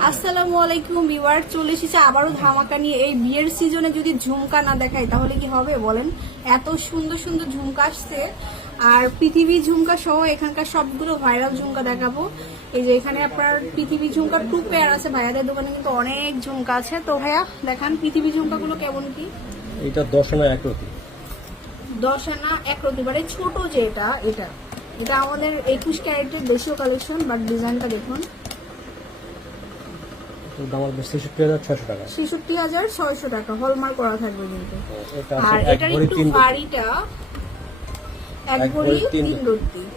আসসালামু আলাইকুম ভিউয়ার চলে এসেছে আবারও ধামাকা নিয়ে এই বিয়ের সিজনে যদি ঝুমকা না দেখাই তাহলে কি হবে বলেন? এত সুন্দর সুন্দর ঝুমকা আসছে। আর পৃথিবী ঝুমকা সহ এখানকার সবগুলো ভাইরাল ঝুমকা দেখাবো। এই যে এখানে আপনার পৃথিবী ঝুমকা টু পেয়ার আছে। ভাইয়াদের দোকানে কিন্তু অনেক ঝুমকা আছে। তো ভাইয়া দেখান পৃথিবী ঝুমকাগুলো কেমন কি? এটা দশ আনা এক রতি। দশ আনা এক রতি মানে ছোট যে এটা এটা। এটা আমাদের একুশ ক্যারেটের দেশীয় কালেকশন বাট ডিজাইনটা দেখুন। দাম আসবে ছেষট্টি হাজার ছয়শো টাকা। ছেষট্টি হাজার ছয়শো টাকা হলমার্ক করা থাকবে কিন্তু। আর এক এটার একটু তিন এক এক ভরি ভরি তিন তিন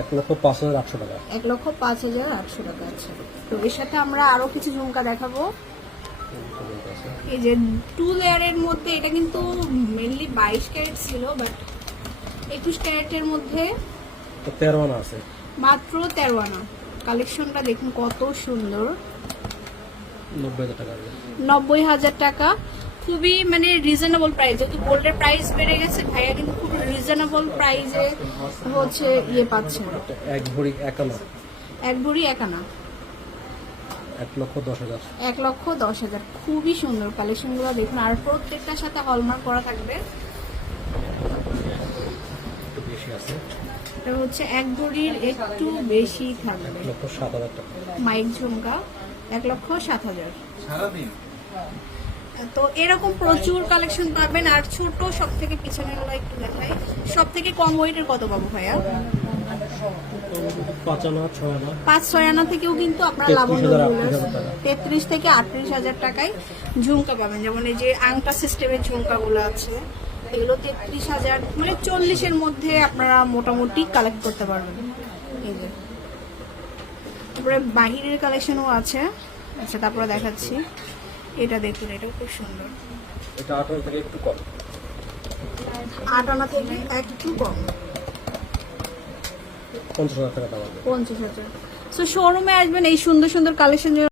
এক লক্ষ পাঁচ হাজার আটশো টাকা। এক লক্ষ পাঁচ হাজার আটশো টাকা আছে। তো এর সাথে আমরা আরও কিছু ঝুমকা দেখাবো। এই যে টু লেয়ারের মধ্যে এটা কিন্তু মেনলি বাইশ ক্যারেট ছিল বাট একুশ ক্যারেটের মধ্যে তেরো আনা আছে। মাত্র তেরো আনা। কালেকশনটা দেখুন কত সুন্দর। নব্বই হাজার টাকা খুবই মানে রিজনেবল প্রাইস যেহেতু গোল্ডের প্রাইস বেড়ে গেছে ভাইয়া কিন্তু খুব রিজনেবল প্রাইসে হচ্ছে ইয়ে পাচ্ছেন এক ভরি এক আনা এক ভরি এক আনা এক লক্ষ দশ হাজার। এক লক্ষ দশ হাজার। খুবই সুন্দর কালেকশনগুলো দেখুন। আর প্রত্যেকটার সাথে হলমার্ক করা থাকবে। এটা হচ্ছে এক ভরির একটু বেশি থাকবে। মাইক ঝুমকা। এক লক্ষ সাত হাজার। তো এরকম প্রচুর কালেকশন পাবেন আর ছোট সব থেকে পিছনেরগুলো একটু দেখাই। সব থেকে কম ওয়েটের কত পাবো ভাইয়া? পাঁচ ছয় আনা থেকেও কিন্তু আপনারা 33,000 লাভবান হাজার তেত্রিশ থেকে আটত্রিশ হাজার টাকায় ঝুমকা পাবেন। যেমন এই যে আংটা সিস্টেমের ঝুমকাগুলো আছে এগুলো তেত্রিশ হাজার মানে চল্লিশের মধ্যে আপনারা মোটামুটি কালেক্ট করতে পারবেন। এই যে। তারপরে বাহিরের কালেকশনও আছে। আচ্ছা তারপরে দেখাচ্ছি। এটা দেখুন এটাও খুব সুন্দর। এটা আঠারো থেকে একটু কম। আট আনা থেকে একটু কম। পঞ্চাশ হাজার টাকা দাম পঞ্চাশ হাজার। সো শোরুমে আসবেন এই সুন্দর সুন্দর কালেকশন